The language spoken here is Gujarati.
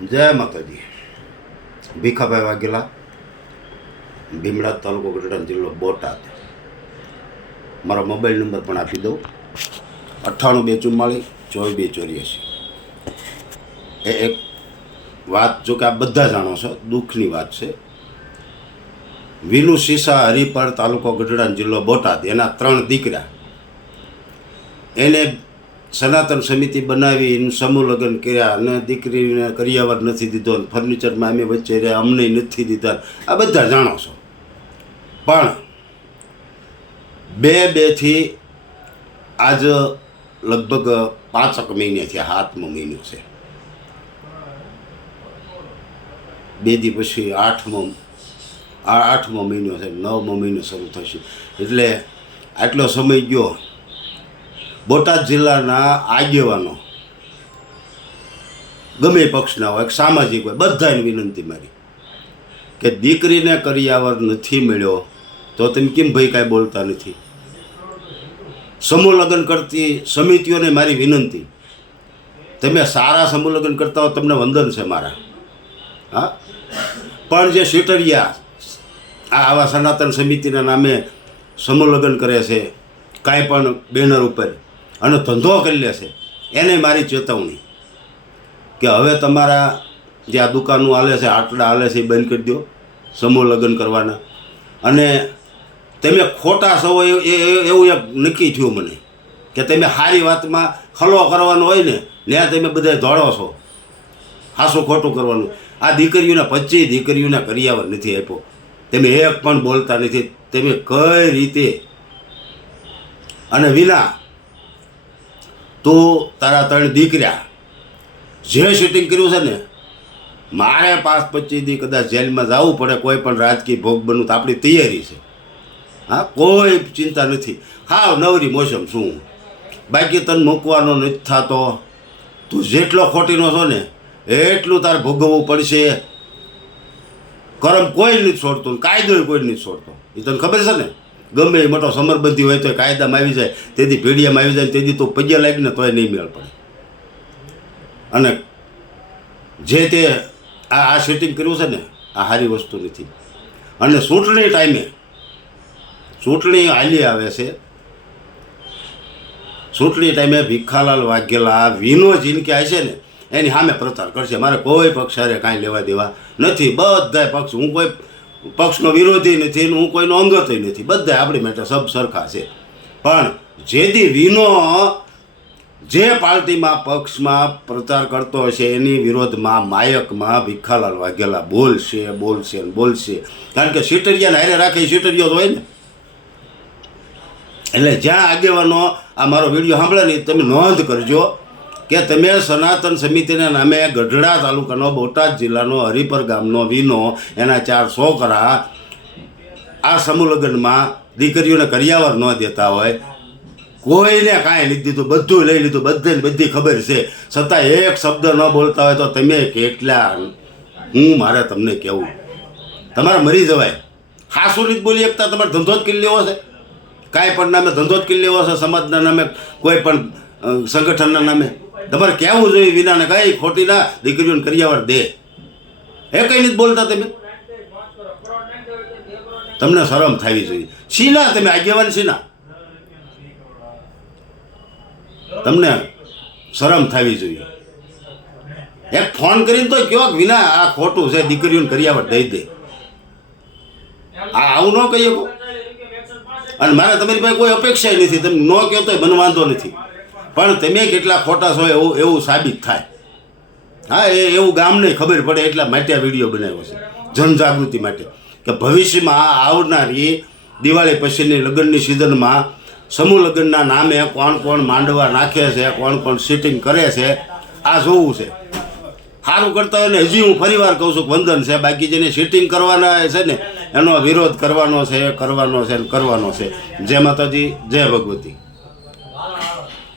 જય માતાજી. ભીખાભાઈ વાઘેલા, ભીમડાદ તાલુકો ગઢડા જિલ્લો બોટાદ. મારો મોબાઈલ નંબર પણ આપી દઉં, 98 244 24 82. એ એક વાત, જો કે આ બધા જાણો છો, દુઃખની વાત છે. વિનુ સીસા હરિપર, તાલુકો ગઢડા જિલ્લો બોટાદ, એના 3 દીકરા. એને સનાતન સમિતિ બનાવી સમૂહ લગ્ન કર્યા અને દીકરીને કરિયાવર નથી દીધો, ફર્નિચરમાં અમે વચ્ચે રહ્યા, અમને નથી દીધા. આ બધા જાણો છો. પણ થી આજ લગભગ 5 મહિને થયા, 7મો મહિનો છે. 2 દી પછી 8મો મહિનો છે, 9મો મહિનો શરૂ થશે. એટલે આટલો સમય ગયો. બોટાદ જિલ્લાના આગેવાનો, ગમે પક્ષના હોય, સામાજિક હોય, બધાને વિનંતી મારી કે દીકરીને કરિયાવર નથી મળ્યો તો તમે કેમ ભાઈ કાંઈ બોલતા નથી? સમૂહ લગ્ન કરતી સમિતિઓને મારી વિનંતી, તમે સારા સમૂહ લગ્ન કરતા હો, તમને વંદન છે મારા. હા, પણ જે શેટરિયા આવા સનાતન સમિતિના નામે સમૂહ લગ્ન કરે છે, કાંઈ પણ બેનર ઉપર અને ધંધો કરી લે છે, એને મારી ચેતવણી કે હવે તમારા જે આ દુકાનો હાલે છે, આટલા હાલે છે, એ બંધ કરી દો સમૂહ લગ્ન કરવાના. અને તમે ખોટા છો એવું એક નક્કી થયું મને કે તમે સારી વાતમાં ખલો કરવાનો હોય ને, ત્યાં તમે બધા દોડો છો હાસું ખોટું કરવાનું. આ દીકરીઓને 25 દીકરીઓને કરિયાવર નથી આપ્યો, તમે એક પણ બોલતા નથી. તમે કઈ રીતે? અને વિના તું તારા 3 દીકરા જે શૂટિંગ કર્યું છે ને, મારે 5-25 દી કદાચ જેલમાં જવું પડે, કોઈ પણ રાજકીય ભોગ બનવું તો આપણી તૈયારી છે. હા, કોઈ ચિંતા નથી. હાવ નવરી મોસમ શું, બાકી તને મૂકવાનો નથી થતો. તું જેટલો ખોટીનો છો ને એટલું તારે ભોગવવું પડશે. કરમ કોઈ નથી છોડતું, કાયદો કોઈ નથી છોડતો. એ તને ખબર છે ને? ગમે એ મોટો સમરબંધી હોય તો કાયદામાં આવી જાય, તેથી ભેડિયામાં આવી જાય, તેથી તું પગે લાગીને તોય નહીં મેળ પડે. અને જે તે આ સેટિંગ કર્યું છે ને, આ સારી વસ્તુ નથી. અને ચૂંટણી ટાઈમે, ચૂંટણી હાલી આવે છે, ચૂંટણી ટાઈમે ભીખાલાલ વાઘેલા વિનો જીનકે છે ને, એની સામે પ્રચાર કરશે. મારે કોઈ પક્ષ હારે કાંઈ લેવા દેવા નથી. બધા પક્ષ, હું કોઈ પક્ષનો વિરોધી નથી, હું કોઈનો અંગત નથી, બધા આપણી માટે સબ સરખા છે. પણ જેથી વિનો જે પાર્ટીમાં પક્ષમાં પ્રચાર કરતો હશે એની વિરોધમાં માયકમાં ભીખાલાલ વાઘેલા બોલશે. કારણ કે સીટરિયાને હારે રાખે, સીટરિયો તો હોય ને. એટલે જ્યાં આગેવાનો આ મારો વિડીયો સાંભળે ને, તમે નોંધ કરજો કે તમે સનાતન સમિતિના નામે ગઢડા તાલુકાનો બોટાદ જિલ્લાનો હરિપર ગામનો વિનો, એના 4 છોકરા આ સમૂહ લગ્નમાં દીકરીઓને કરિયાવર ન દેતા હોય, કોઈને કાંઈ નથી દીધું, બધું લઈ લીધું, બધાને બધી ખબર છે, છતાં એક શબ્દ ન બોલતા હોય તો તમે કેટલા, હું મારે તમને કહેવું, તમારે મરી જવાય. હાસું નથી બોલી એકતા, તમારે ધંધો જ કરી લેવો છે, કાંઈ પણ નામે ધંધો જ કરી લેવો છે, સમાજના નામે, કોઈ પણ સંગઠનના નામે. તમારે કહેવું જોઈએ વિનાને કઈ ખોટીના દીકરીઓને કરિયાવર દે. એ કંઈ નથી બોલતા તમે. તમને શરમ થવી જોઈએ. સીના તમે આગેવાન સીના, તમને શરમ થવી જોઈએ. એક ફોન કરીને તો કહો વિના આ ખોટું છે, દીકરીઓને કરિયાવર દઈ દે. આવું ન કહી શકો. અને મારે તમારી પાસે કોઈ અપેક્ષા નથી, તમે ન કહો તો મને વાંધો નથી, પણ તમે કેટલા ખોટા છો એવું સાબિત થાય. હા, એવું ગામને ખબર પડે એટલા માટે આ વિડીયો બનાવ્યો છે, જનજાગૃતિ માટે, કે ભવિષ્યમાં આવનારી દિવાળી પછીની લગ્નની સિઝનમાં સમૂહ લગ્નના નામે કોણ માંડવા નાખે છે, કોણ સીટિંગ કરે છે, આ જોવું છે. સારું કરતા હોય ને, હજી હું ફરીવાર કહું છું વંદન છે. બાકી જેને સીટિંગ કરવાના છે ને, એનો વિરોધ કરવાનો છે. જય માતાજી, જય ભગવતી.